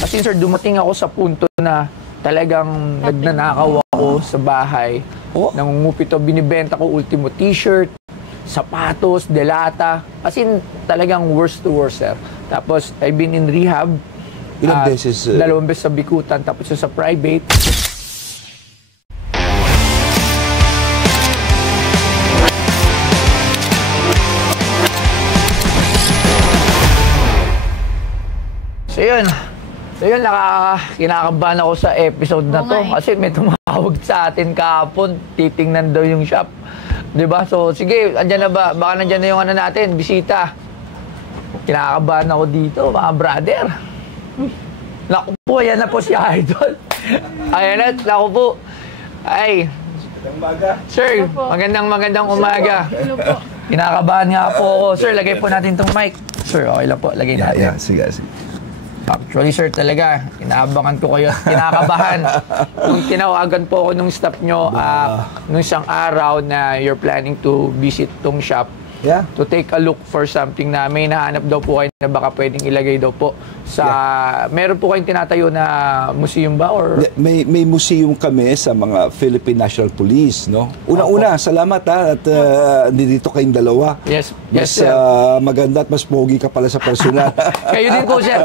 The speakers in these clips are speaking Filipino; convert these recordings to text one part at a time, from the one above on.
Kasi sir, dumating ako sa punto na talagang nagnanakaw ako sa bahay. Nangungupit ako, binibenta ko ultimo t-shirt, sapatos, delata. As in, talagang worst to worst, sir. Tapos, I've been in rehab. Ilang beses? 2 beses sa Bikutan, tapos sa private. So yun, kinakabahan ako sa episode na to. Kasi may tumawag sa atin kahapon, titingnan daw yung shop. Diba? So sige, andyan na ba? Baka nandyan na yung ano natin, bisita. Kinakabahan ako dito, mga brother. Naku po, ayan na po si Idol. Ayan na, naku po. Ay, sir, magandang umaga. Kinakabahan nga po ako. Sir, lagay po natin itong mic. Sir, okay lang po, lagay natin. Yeah, sige. Actually, sir, talaga, inaabangan ko kayo, kinakabahan. Kung tinawagan po ako nung staff nyo, nung isang araw na you're planning to visit tong shop, to take a look for something na may nahanap daw po kayo na baka pwedeng ilagay daw po sa... Meron po kayong tinatayo na museum ba? Or? May museum kami sa mga Philippine National Police, no? Una-una, salamat at dito kayong dalawa. Yes, sir. Maganda at mas pogi ka pala sa personal. Kayo din po, sir.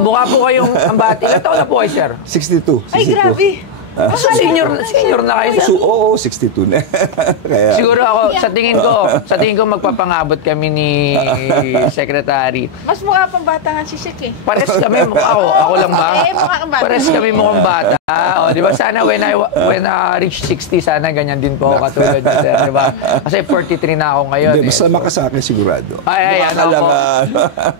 Mukha po kayong ambati. Ilan taon na po kayo, sir? 62. Ay, grabe. Senior na kayo, sir? Oo, 62 na. Kaya... Siguro ako, sa tingin ko magpapangabot kami ni Secretary. Mas mukha pang bata nga si Sik eh. Pares kami, ako lang ba? Mukha kang bata. Pares kami mukhang bata. O, di ba? Sana when I reach 60, sana ganyan din po ako katulad niya, sir. Di ba? Kasi 43 na ako ngayon. Hindi, masama ka sa akin sigurado. Ay, ano po.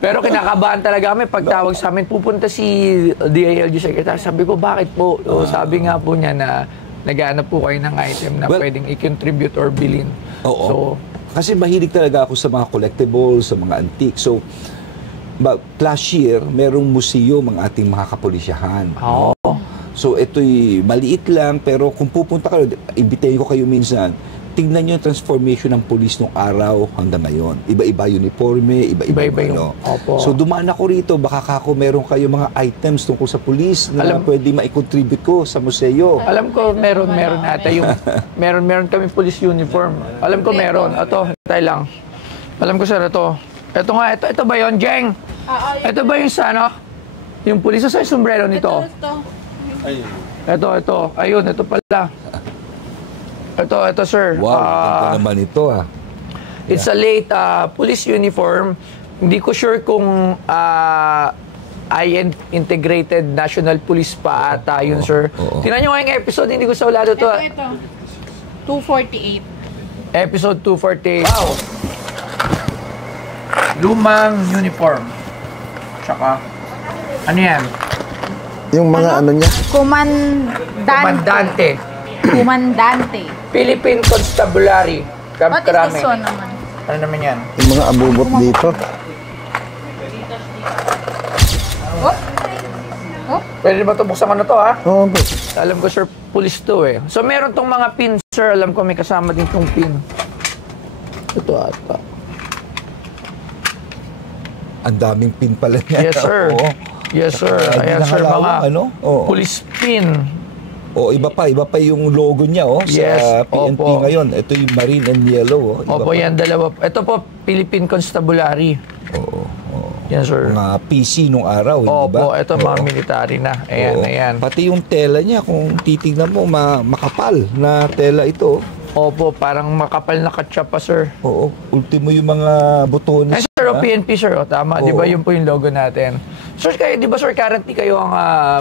Pero kinakabahan talaga kami. Pagtawag sa amin, pupunta si DILG Secretary. Sabi ko, bakit po? Sabi nga po niya na naghahanap po kayo ng item na pwedeng i-contribute or bilhin. Oo. Kasi mahilig talaga ako sa mga collectibles, sa mga antique. So, last year, merong museum ang ating mga kapulisyahan. Oo. So, ito'y maliit lang, pero kung pupunta kayo, imbitahin ko kayo minsan, tignan nyo yung transformation ng pulis nung araw hanggang ngayon. Iba-iba uniforme, iba-iba yung... So, dumaan ako rito, baka kako meron kayo mga items tungkol sa pulis na pwede ma-contribute ko sa museo. Alam ko, meron ata yung... meron kami police uniform. Alam ko meron. Ito, tayo lang. Alam ko, sir, ito. Ito nga, ito ba yun, Jeng? Ito ba yung sana? Yung pulis sa sombrero nito? Ito. Ayun, ito pala. Ito, sir. Wow, ganda naman ito, It's a late police uniform. Hindi ko sure kung integrated national police pa ata yun, sir. Tingnan nyo nga yung episode, hindi ko sa ulado to. Ito. 248. Episode 248. Wow! Lumang uniform. Tsaka, ano yan? Yung mga ano niya? Komandante. Philippine Constabulary. What is this one naman? Ano naman yan? Yung mga abubot dito. Pwede ba ito buksan ko na to, ha? Oo, po. Alam ko, sir, police to eh. So, meron tong mga pin, sir. Alam ko may kasama din tong pin. Ito ata. Ang daming pin pala niya. Yes, sir. Yes, sir. Ayan, sir, mga police pin. Iba pa yung logo niya, sa PNP ngayon. Ito yung marine and yellow, Opo, yan, dalawa. Ito po, Philippine Constabulary. Yan, sir. Mga PC nung araw, hindi ba? Opo, ito mga military na. Ayan. Pati yung tela niya, kung titignan mo, makapal na tela ito. Opo, parang makapal na katsapa, sir. Oo, ultimo yung mga butones. Sir, PNP, sir. Tama, di ba yun po yung logo natin? Sir, kayo, di ba, sir, currently kayo ang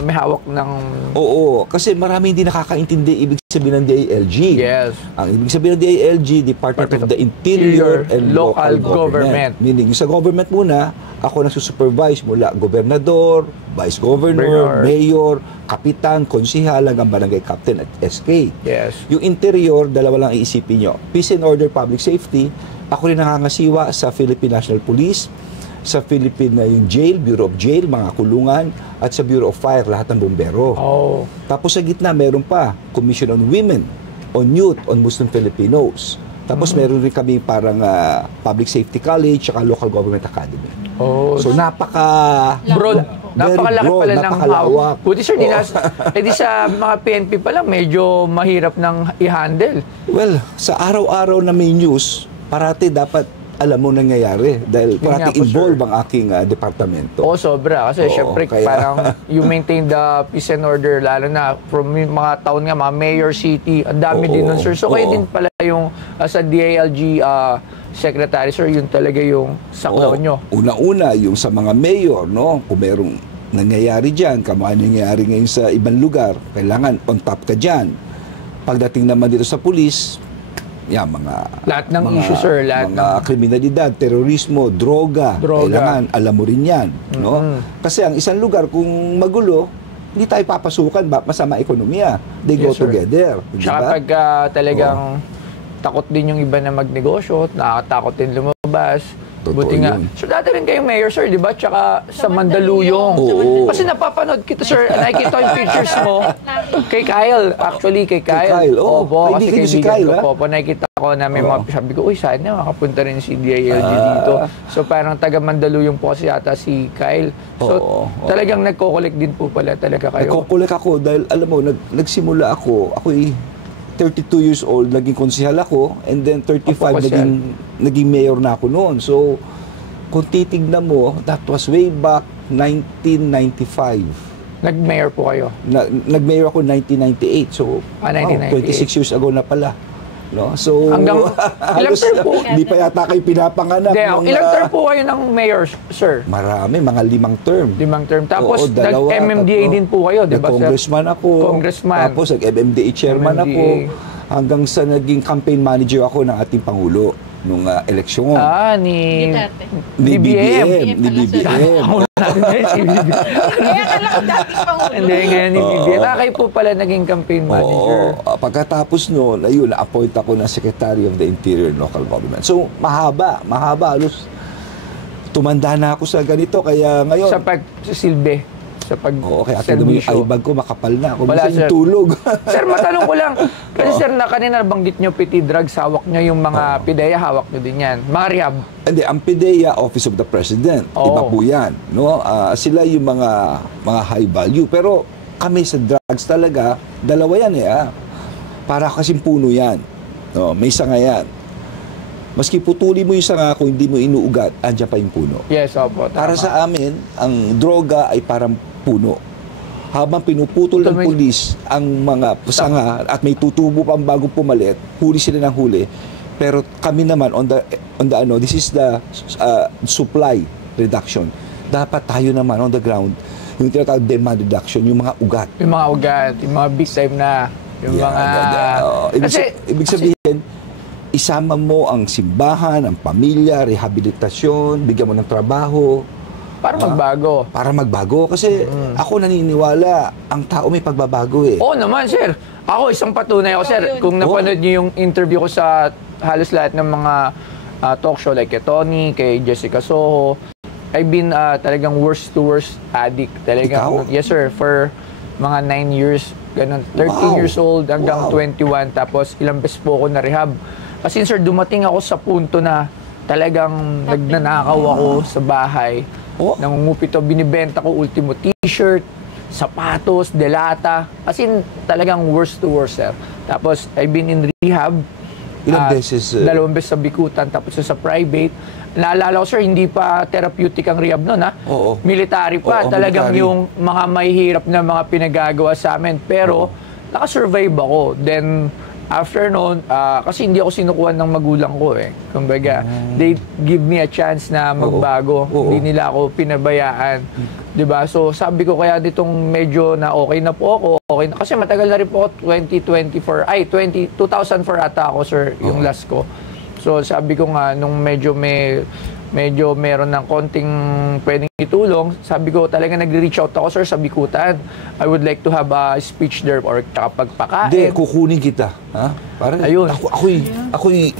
may hawak ng... Oo, kasi marami hindi nakakaintindi ibig sabihin ng DILG. Yes. Ang ibig sabihin ng DILG, Department of the Interior and Local Government. Meaning, sa government muna, ako nagsusupervise mula gobernador, vice governor, mayor, kapitan, konsihal, hanggang barangay captain at SK. Yes. Yung interior, dalawa lang iisipin nyo. Peace and Order, Public Safety. Ako rin nangangasiwa sa Philippine National Police, sa Philippine yung jail, Bureau of Jail, mga kulungan, at sa Bureau of Fire, lahat ng bombero. Tapos sa gitna, meron pa Commission on Women, on Youth, on Muslim Filipinos. Tapos meron rin kami parang Public Safety College, at Local Government Academy. So napaka Napakalaki broad, pala ng napakalawak. Buti sir, di sa mga PNP pa lang, medyo mahirap nang i-handle. Well, sa araw-araw na may news, parati dapat alam mo nangyayari dahil Yun nga parati po, sir. involved ang aking departamento. Oo, sobra. Kasi Oo, syempre, kaya- parang you maintain the peace and order, lalo na from yung mga taon nga, mga mayor, city, ang dami Oo, din nun, sir. So, kayo oo. din pala yung sa DILG secretary, sir, yun talaga yung saklaw Oo. nyo. Una-una, yung sa mga mayor, no? Kung merong nangyayari dyan, kamukha nangyayari ngayon sa ibang lugar, kailangan on top ka dyan. Pagdating naman dito sa pulis, yan, Lahat ng issue, sir, lahat mga kriminalidad, terorismo, droga, Droga. kailangan alam mo rin yan. No? Kasi ang isang lugar, kung magulo, hindi tayo papasukan, masama ekonomiya. They go Yes, sir. together. Di Tsaka ba? pag talagang takot din yung iba na magnegosyo, nakakatakot din lumabas. Totoo Buti nga. yun. So dati rin kayo mayor, sir, di ba? Tsaka sa Mandaluyong. Oo. Kasi napapanood kita, sir. Nakikita ko yung pictures mo kay Kyle. Actually, kay Kyle. Kyle, oo. Opo, kasi Kaibigan niyo si kaibigan Kyle, ko ha? po. Po, nakikita ko na may mga, sabi ko, uy, sana makapunta rin si DILG dito. So parang taga Mandaluyong po kasi yata si Kyle. So Oo. talagang nagko-collect din po pala talaga kayo. Nagkukulik ako dahil alam mo, nagsimula ako'y 32 years old, naging konsihal ako, and then 35 Opo, konsihal. naging mayor na ako noon. So, kung titignan mo, that was way back 1995. Nag-mayor po kayo. Nag-mayor ako 1998. So, 1998. 26 years ago na pala. No? So, Hanggang ilang halos term po? hindi pa yata kayo pinapanganak. Hindi, nung, ilang term po kayo ng mayor, sir? Marami, mga 5 term. 5 term. Tapos, Oo, dalawa, nag-MMDA tatlo. din po kayo, di ba, sir? Nag-congressman ako. Congressman. Tapos, nag-MMDA chairman MMDA. ako. Hanggang sa naging campaign manager ako ng ating Pangulo nung eleksyon. Ni Duterte. Ni BBM. Ni BBM. Ako natin ngayon si BBM. Kaya kala ko dati pang Hindi, ngayon ni BBM. Kayo po pala naging campaign manager. Oo. Pagkatapos noon, ayun, na-appoint ako na Secretary of the Interior and Local Government. So, mahaba. Halos tumanda na ako sa ganito. Kaya ngayon, Sa pagsilbi. Sa oo, kaya tingnan mo yung pag-servisyo. eyebag ko, makapal na. Kung Wala, minsan sir. yung tulog. Sir, matanong ko lang. Kasi sir, kanina nabanggit nyo, PT drugs, hawak nyo yung mga PIDEA, hawak nyo din yan. Mga rehab. Hindi, ang PIDEA, Office of the President. Oo. Iba po yan. No? Sila yung mga high value. Pero kami sa drugs talaga, dalawa yan Para kasing puno yan. No? May sanga yan. Maski putuli mo yung sanga, kung hindi mo inuugat, andyan pa yung puno. Yes, opo. Tama. Para sa amin, ang droga ay parang puno. Habang pinuputol ng pulis ang mga sanga at may tutubo pang bago pumalit, huli sila ng huli. Pero kami naman this is the supply reduction. Dapat tayo naman on the ground, yung tinatawag demand reduction, yung mga ugat. Yung mga ugat, yung mga big time na, yung mga... Ibig sabihin, isama mo ang simbahan, ang pamilya, rehabilitasyon, bigyan mo ng trabaho. Para magbago. Para magbago. Kasi ako naniniwala, ang tao may pagbabago Oo naman, sir. Ako, isang patunay ako, sir. Kung napanood niyo yung interview ko sa halos lahat ng mga talk show like kay Tony, kay Jessica Soho, I've been talagang worst to worst addict. Talagang, Ikaw? yes, sir. For mga 9 years, ganun. 13 Wow. years old hanggang Wow. 21. Tapos ilang beses po ako na-rehab. Kasi, sir, dumating ako sa punto na talagang nagnanakaw ako sa bahay. Nangungupit ako, binibenta ko ultimo t-shirt, sapatos, delata. As in, talagang worst to worst, sir. Tapos, I've been in rehab. Ilang beses? 2 beses sa Bikutan, tapos sa private. Naalala ko, sir, hindi pa therapeutic ang rehab nun, ha? Oo. Military pa. Oo, talagang military. yung mga mahihirap na mga pinagagawa sa amin. Pero, nakasurvive ako. Then, after noon, kasi hindi ako sinukuhan ng magulang ko Kumbaga, they give me a chance na magbago. Oo. Hindi nila ako pinabayaan. 'Di ba? So, sabi ko kaya ditong medyo na okay na po ako. Okay na. Kasi matagal na rin po ako, 2004 ata ako, sir, yung last ko. So, sabi ko nga, nung medyo meron ng konting pwedeng itulong, sabi ko talaga nagre-reach out ako, sir, sa Bikutan. I would like to have a speech there or pagpakain. Hindi, kukunin kita. Ha? Para, Ayun. Ako'y,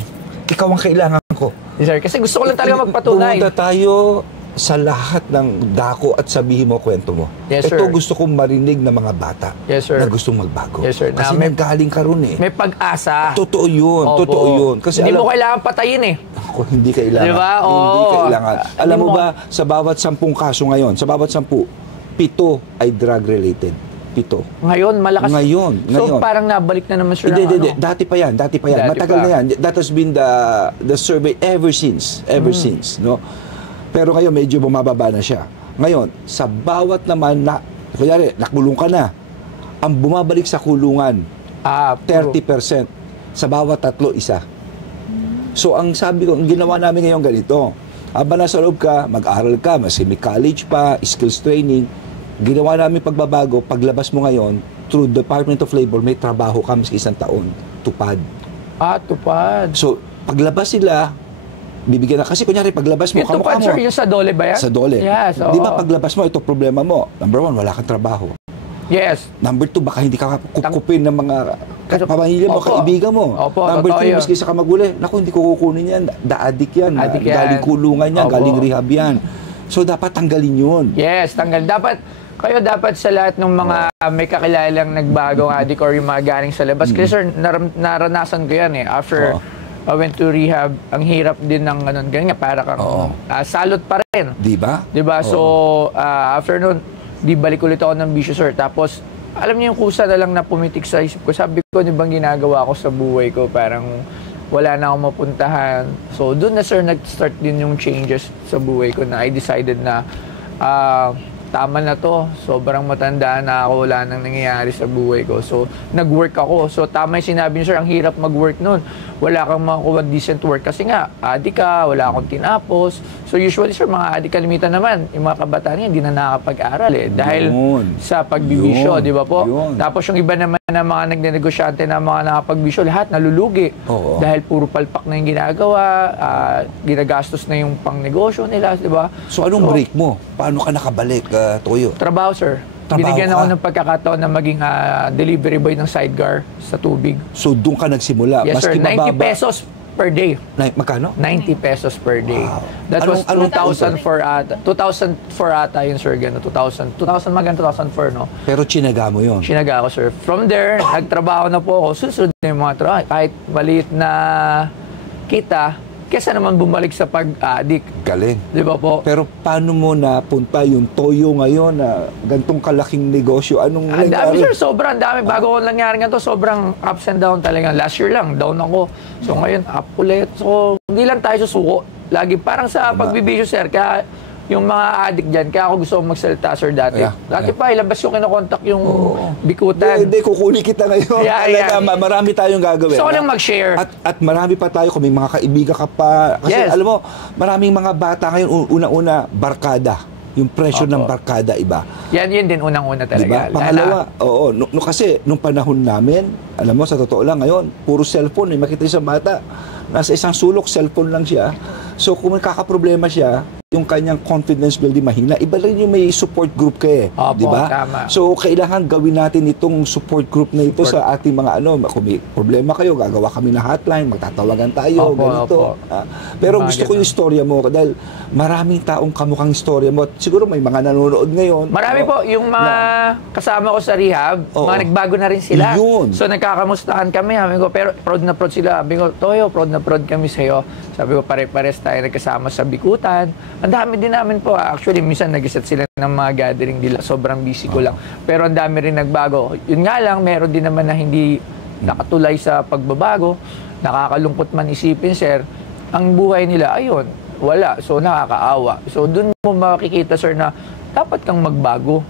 ikaw ang kailangan ko. Yes, sir. Kasi gusto ko lang talaga magpatunay. Pumunta tayo sa lahat ng dako at sabihin mo kwento mo. Yes, Ito sir. gusto kong marinig ng mga bata Yes, sir. na gustong magbago. Yes, sir. Kasi Na may- nanggaling ka ron May pag-asa. Totoo yun. Opo. Totoo yun. Kasi hindi mo kailangan patayin Ako, hindi kailangan. Di ba? Hindi Oo. kailangan. Hindi Alam mo mo- ba, sa bawat 10 kaso ngayon, sa bawat 10, 7 ay drug-related. 7. Ngayon, malakas. Ngayon. So, parang nabalik na naman siya ng Hindi. Dati pa yan. Dati Matagal pa. na yan. That has been the survey ever since. No? Pero ngayon, medyo bumababa na siya. Ngayon, sa bawat naman na, kunyari, nakulong ka na, ang bumabalik sa kulungan, 30%. Sa bawat 3, isa. So, ang sabi ko, ang ginawa namin ngayon ganito, habang nasa loob ka, mag-aral ka, mas may college pa, skills training, ginawa namin pagbabago, paglabas mo ngayon, through Department of Labor, may trabaho ka mas 1 taon, tupad. Tupad. So, paglabas sila, bibigyan na, kasi kunyari, paglabas mo, Yung tupad, sir, yung sa Dole ba yan? Sa Dole. Yes, Di ba paglabas mo, ito problema mo. Number 1, wala kang trabaho. Yes. Number 2, baka hindi ka kukupin ng mga pamilya mo, kaibigan mo. Number 3, maski sa kamaguli, naku, hindi ko kukunin yan. Da-addict yan. Galing kulungan yan, galing rehab yan. So, dapat tanggalin yun. Yes, tanggal. Kayo dapat sa lahat ng mga may kakilalang nagbagong addict or yung mga galing sa labas. Kasi sir, naranasan ko yan eh. After I went to rehab, ang hirap din ng ganun. Ganun nga, para kang salot pa rin. Di ba? So, after nun, di balik ulit ako ng bisyo, sir. Tapos, alam niyo yung kusa na lang na pumitik sa isip ko. Sabi ko, di bang ginagawa ko sa buhay ko? Parang wala na akong mapuntahan. So, doon na, sir, nag-start din yung changes sa buhay ko na I decided na tama na to. Sobrang matanda na ako, wala nang nangyayari sa buhay ko. So, nag-work ako. So, tama yung sinabi niyo, sir, ang hirap mag-work nun. Wala kang makuha decent work. Kasi nga, adik ka, wala akong tinapos. So, usually, sir, mga adik kalimitan naman, yung mga kabataan niya, hindi na nakakapag-aral eh. Dahil sa pagbibisyo, di ba po? Tapos, yung iba naman na mga nagne-negosyante na mga nakapagbisyo, lahat nalulugi. Dahil puro palpak na yung ginagawa, ginagastos na yung pang-negosyo nila, di ba? So, anong break mo? Paano ka nakabalik, Toyo? Trabaho, sir. Binigyan ako ng pagkakataon na maging delivery boy ng sidecar sa tubig. So, doon ka nagsimula? Yes, sir. 90 pesos per day. Magkano? 90 pesos per day. That was 2004 ata. 2004 ata yun, sir. Gano, 2000 maganda 2004, no? Pero chinaga mo yun? Chinaga ako, sir. From there, nagtrabaho na po ako. Susunod na yung mga trabaho. Kahit maliit na kita, kesa naman bumalik sa pag-addict. Galing. Di ba po? Pero paano mo napunta yung Toyo ngayon na gantong kalaking negosyo? Anong Ang dami, sir. Sobrang dami. Bago ko nangyari nga to, sobrang ups and down talaga. Last year lang, down ako. So ngayon, up ulit. So hindi lang tayo susuko. Lagi parang sa pagbibisyo, sir. Kaya yung mga addict dyan, kaya ako gusto magsalita, sir, dati. Dati pa, ilabas ko kinokontak yung bikutan. Hindi, kukunin kita ngayon. Marami tayong gagawin. Gusto ko lang mag-share. At marami pa tayo, kung may mga kaibigan ka pa. Kasi alam mo, maraming mga bata ngayon, unang-una, barkada. Yung pressure ng barkada, iba. Yan din unang-una talaga. Diba? Pangalawa, kasi nung panahon namin, alam mo, sa totoo lang ngayon, puro cellphone. Makita sa bata, nasa isang sulok, cellphone lang siya. So, kung may kakaproblema siya, yung kanyang confidence building mahina, iba rin yung may support group ka eh. Di ba? So, kailangan gawin natin itong support group na ito sa ating mga kung may problema kayo, gagawa kami na hotline, magtatawagan tayo, ganito. Pero gusto ko yung istorya mo dahil maraming taong kamukhang istorya mo. At siguro may mga nanonood ngayon. Marami po. Yung mga kasama ko sa rehab, mga nagbago na rin sila. So, nagkakamustahan kami. Sabi ko, pero proud na proud sila. Sabi ko, Toyo, proud na proud kami sa'yo. Sabi ko, pare-pares tayo nagkasama sa bikutan. Ang dami din namin po. Actually, minsan nag-set sila ng mga gathering nila. Sobrang busy ko lang. Pero ang dami rin nagbago. Yun nga lang, meron din naman na hindi nakatulay sa pagbabago. Nakakalungkot man isipin, sir. Ang buhay nila, ayun, wala. So, nakakaawa. So, dun mo makikita, sir, na dapat kang magbago.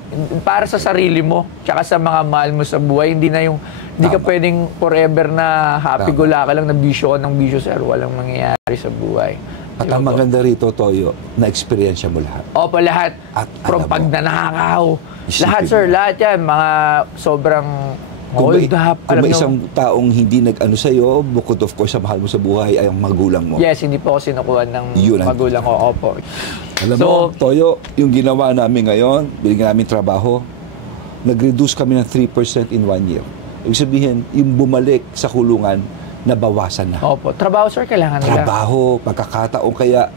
Para sa sarili mo, tsaka sa mga mahal mo sa buhay. Hindi ka pwedeng forever na happy-go-lucky lang na bisyo ng bisyo, sir. Walang mangyayari sa buhay. At ang maganda rito, Toyo, na-experience mo lahat. Opo, lahat. From pagnanakaw. Lahat, sir. Lahat yan. Mga sobrang hold up. Kung may isang taong hindi nag-ano sa'yo, bukod of course sa mahal mo sa buhay, ay ang magulang mo. Yes, hindi po ako sinukuha ng magulang ko. Opo. Alam mo, Toyo, yung ginawa namin ngayon, binigyan namin trabaho, nag-reduce kami ng 3% in 1 year. Ibig sabihin, yung bumalik sa kulungan, nabawasan na. Opo. Trabaho, sir, kailangan nila. Trabaho, pagkakataon. Kaya,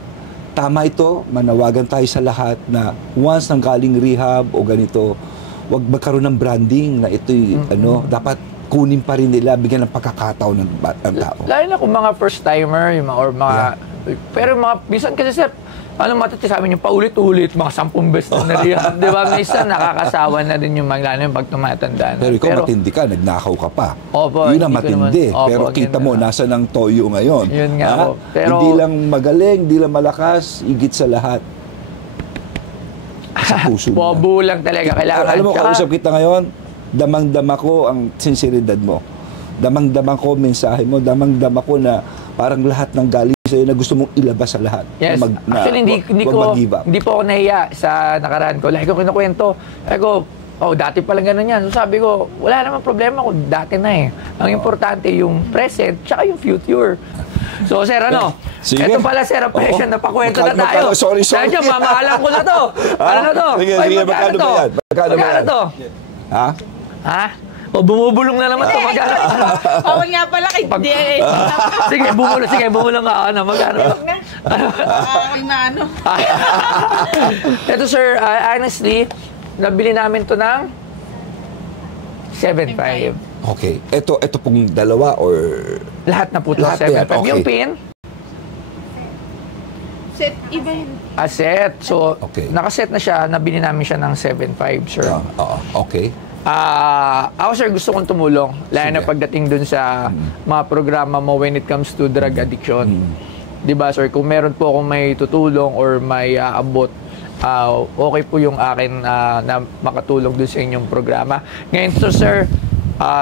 tama ito, manawagan tayo sa lahat na once nang galing rehab o ganito, wag magkaroon ng branding na ito'y, dapat kunin pa rin nila, bigyan ng pagkakataon ng tao. Lalo na kung mga first-timer, pero mga, minsan kasi, sir, ano matatasabi niyo, paulit-ulit, mga 10 beses na rin. Di ba? Minsan nakakasawa na rin yung lalo yung pag tumatanda na. Pero ikaw matindi ka, nagnakaw ka pa. Opo, yun ang hindi ko matindi. naman- Pero Opo, kita ganun mo, na. nasa ng toyo ngayon. Yun nga Ha? po. Pero- Hindi lang magaling, hindi lang malakas, higit sa lahat. Sa puso mo. Bobo lang talaga kailangan. Alam mo, Tsaka- kausap kita ngayon, damang-dama ko ang sinseridad mo. Damang-dama ko mensahe mo, damang-dama ko na parang lahat ng galing sa'yo na gusto mong ilabas sa lahat. Yes. Actually, wag mag-give up. hindi po ako nahiya sa nakaraan ko. Lagi ko kinukwento. Sabi ko, dati palang ganun yan. So sabi ko, wala naman problema ko. Dati na eh. Ang importante, yung present, tsaka yung future. So, sir, ano? Sige. Ito pala, sir, ang presyo. Napakwento na tayo. Sorry. Dahil dyan, mamahalan ko na to. Ano na to? Sige, Ay, sige, magkano magkano to? ba yan? Magkano ba yan? to? Ha? Ha? O, bumubulong na naman to. Magkano? Oo nga pala, kay DNA. Sige, bumulong ka. Ano, magkano? Ay, maano. Ito, sir, honestly, nabili namin to ng 7.5. Okay. Ito pong dalawa or... Lahat na po ito, Lahat yan, 7.5. okay. Yung pin, Set, iba yun. set. So, Okay. nakaset na siya, nabili namin siya ng 7.5, sir. Okay. Ako, sir, gusto kong tumulong. Lalo na Sige. pagdating dun sa mga programa mo when it comes to drug addiction. Di ba, sir? Kung meron po akong may tutulong or may abot, okay po yung akin na makatulong dun sa inyong programa. Ngayon, to, sir,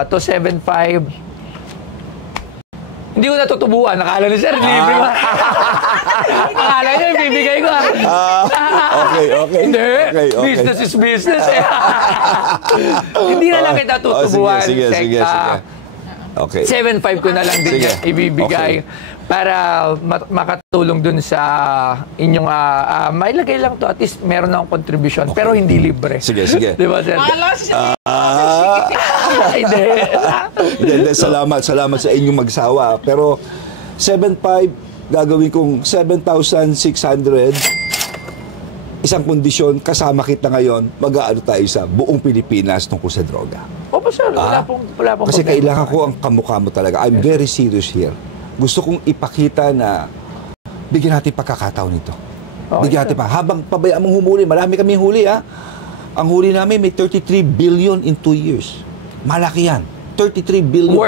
to 7.5, hindi ko natutubuan. Nakala ni sir, libre ko. Akala niya, bibigay ko. Okay. Hindi. Okay. Business is business. Hindi na lang kita tutubuan. Sige. Okay. 7.5 ko na lang din Sige. yan ibibigay para makatulong dun sa inyong mailagay lang to, at least meron akong contribution, pero hindi libre. Sige. Di ba, sir? Alas, Hindi. Hindi, salamat sa inyong magsawa. Pero 7.5, gagawin kong 7,600. Isang kondisyon, kasama kita ngayon, mag-aano tayo sa buong Pilipinas tungkol sa droga. Opo, sir. Wala pong Kasi problema. kailangan ko ang kamukha mo talaga. I'm very serious here. Gusto kong ipakita na bigyan natin pagkakataon nito. Okay, Bigyan natin pa. Habang pabayaan mong humuli, marami kami huli, ha? Ang huli namin may 33 billion in 2 years. Malaki yan. 33 billion.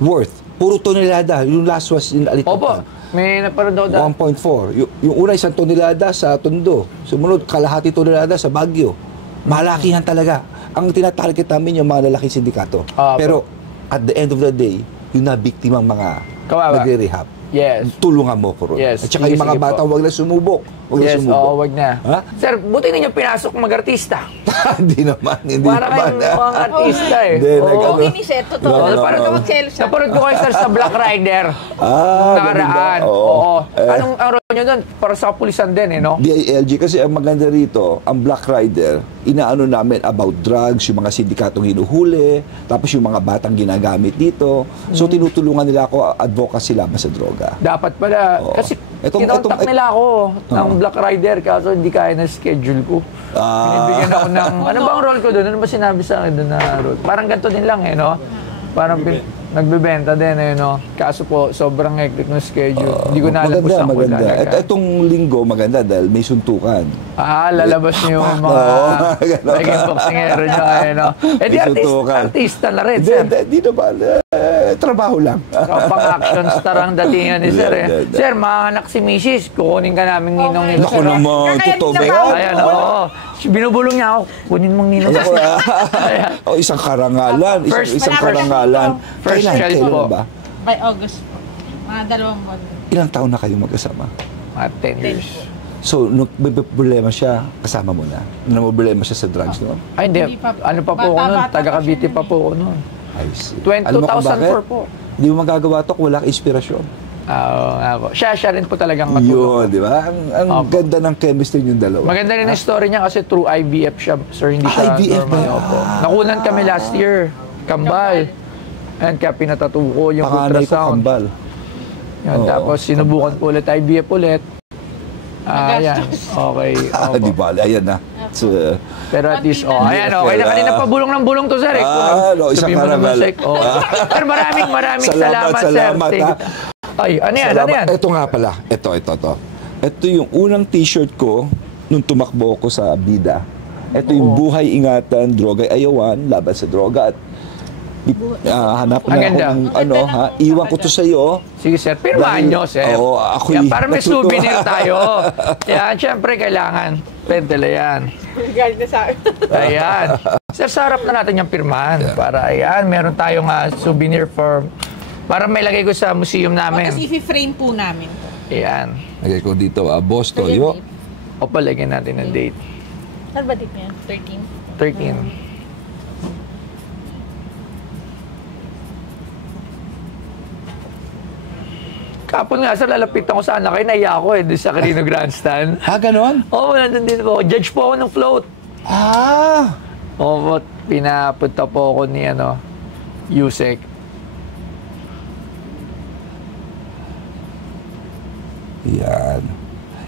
Worth. Puro tonelada. Yung last was in Alitan. Opo. May naparod daw 1.4. Yung una, 1 tonelada sa Tondo. Sumunod, kalahati tonelada sa Baguio. Malaki yan talaga. Ang tinatarget namin yung mga lalaking sindikato. Pero at the end of the day, yung nabiktimang mga Kawawa. nagre-rehab. Yes. Tulungan mo ko ron. Yes. At saka yung mga Sige bata, po. wag na sumubok. Wag na Yes, sumubok. wag na. Ha? Sir, buti ninyo pinasok mag-artista. Hindi naman. Para kayong mga artista eh. Hindi, Oo. nag- okay ni Set, totoo. No, no, Parang no. mag-selos siya. Naparod ko kayo, sir, sa Black Rider. Nakaraan. ganun ba? Oo. Eh, Anong ang role nyo doon? Para sa kapulisan din eh, no? DILG, kasi ang maganda rito, ang Black Rider, inaano namin about drugs, yung mga sindikatong hinuhuli, tapos yung mga batang ginagamit dito. So, tinutulungan nila ako, advocacy laban sa droga. Dapat pala. Oo. Kasi Etong- kinontak etong- nila ako ng Black Rider kaso hindi kaya na schedule ko. Binibigyan ako ng... Ano bang role ko doon? Ano ba sinabi sa akin doon na role? Parang ganito din lang eh, no? Parang nagbebenta din eh, no? Kaso po, sobrang hectic ng schedule. Hindi ko na alam kung saan ko maganda. lalagay. Itong linggo, maganda dahil may suntukan. Lalabas niyo yung mga Ganon. naging boksingero niyo eh, no? Eh di Isutukan. artista na rin, Hindi, sir. hindi naman. Trabaho lang. Pang action star ang datingan ni sir eh. Hindi. Sir, mahanap si Mrs. Kukunin ka namin ninong nito, Naku sir. ah. naman, Kaya totoo ba tinatawag yan? Ayan, oo. Binubulong niya ako. Kunin mong ninong. Ako, Ayan. isang karangalan. First- Isang malapit na karangalan. First child Kailan po. ba? By August po. Mga 2 buwan. Ilang taon na kayong magkasama? At 10 years. So, nung may problema siya, kasama mo na? Nung may problema siya sa drugs noon? Ay, hindi. Hindi pa. Ano pa po ako Bata-bata nun? pa Taga-Cavite siya pa nun po ako nun. I see. 2004 Alam mo kung bakit? po. Hindi mo magagawa to kung wala kang inspirasyon. Oo nga po. Siya rin po talagang matulog. Yun, di ba? Ang Opo. ganda ng chemistry yung dalawa. Maganda rin ang story niya kasi through IVF siya, sir. Hindi siya IVF ba? normal. Opo. Nakunan kami last year. Kambal. And kaya pinatatu ko yung Panganay ko ultrasound. kambal. Yan, Oo. tapos sinubukan po ulit IVF ulit. Yan. Okay. Opo. Di ba? Ayan na. So, Pero at least, ayan, okay na kanina pa bulong ng bulong to, sir. no, isang Sabihin mo naman, karangal. sir. Sir, maraming salamat, sir. Salamat, Thank ha. you. Ay, ano yan? Ano yan? Ito nga pala. Ito. Ito yung unang t-shirt ko nung tumakbo ko sa bida. Ito yung buhay, ingatan, droga, ayawan, laban sa droga. At hanap na Ang ako ganda. ng ano, ha? Iwan ko to sa iyo. Sige, sir. Pirmahan nyo, sir. Oo, ako Yan, yung para may natutuwa. souvenir tayo. Yan, syempre, kailangan. Pentela yan. Galit na sa akin. Ayan. Sir, sa harap na natin yung pirmahan. Para, ayan, meron tayong souvenir for... Para may lagay ko sa museum namin. Tapos i-frame po namin. Ayan. Lagay ko dito, Boss Toyo. O palagyan natin ng date. Ano ba date niya? 13? 13. Kapon nga, sir, lalapitan ko sana kayo. Naiya ako doon sa Carino Grandstand. Ganon? Oo, nandun din po. Judge po ako ng float. Oo, pinapunta po ako ni, Yusek. Yan.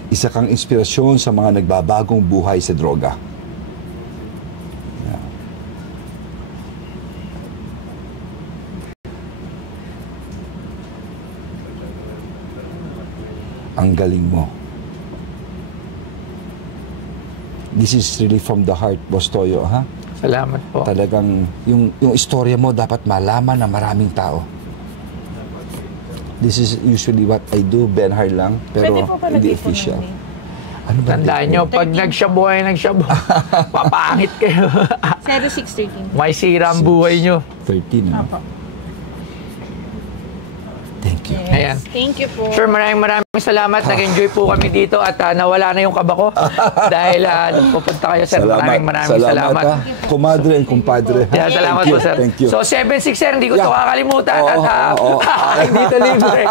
Isa kang inspirasyon sa mga nagbabagong buhay sa droga. Yan. Ang galing mo. This is really from the heart, Boss Toyo, ha? Salamat po. Talagang, yung istorya mo dapat malaman ng maraming tao. This is usually what I do, Benhar lang, pero Pwede po pala hindi po official. namin. Ano ba? Tandaan nyo, pag nagsyabu, papangit kayo. 0613. May sira ang buhay nyo. 13, ano? Opo. Thank you. Ayan. Thank you po. Sir, maraming salamat. Nag-enjoy po kami dito at nawala na yung kaba ko. Dahil pupunta kayo, sir. Maraming salamat. Ha? Kumadre and kumpadre. ha? Yeah, salamat Thank po, you, sir. Thank you. So, 7-6, sir. Hindi ko ito Yeah. kakalimutan. Oo, At oo. dito libre.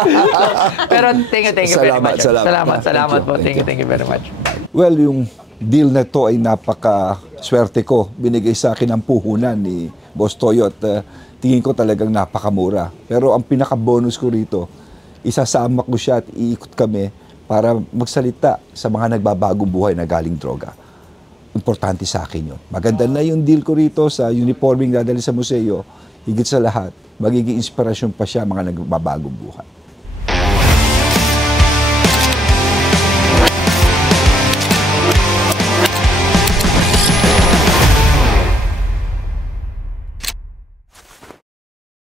Pero thank you very much. Salamat. Salamat po. Thank you. Thank you very much. Well, yung deal na to ay napaka-swerte ko. Binigay sa akin ang puhunan ni Boss Toyo at tingin ko talagang napakamura. Pero ang pinaka-bonus ko rito, isasama ko siya at iikot kami para magsalita sa mga nagbabagong buhay na galing droga. Importante sa akin yun. Maganda na yung deal ko rito sa uniforming dadali sa museo. Higit sa lahat, magiging inspirasyon pa siya mga nagbabagong buhay.